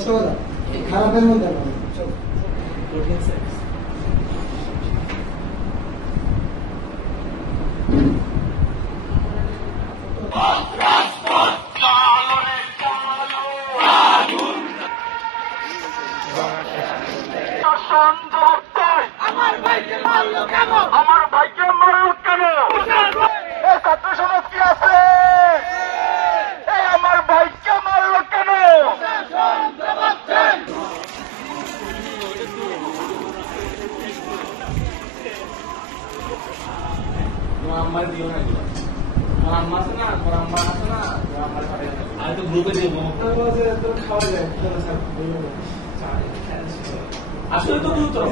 রসগোল্লা খারাপের মধ্যে আমার ভাইকে মারলো কেন? আমার ভাইকে মারলো কেন? ছাত্র সমাজ কি আছে? আমার ভাইকে মারলো কেন? আমার দিও না আর আম্মা আছে না আর আম্মা আছে না আমার আমি তো গ্রুপে দেব খাওয়া যায় আসলে তো গুরুতর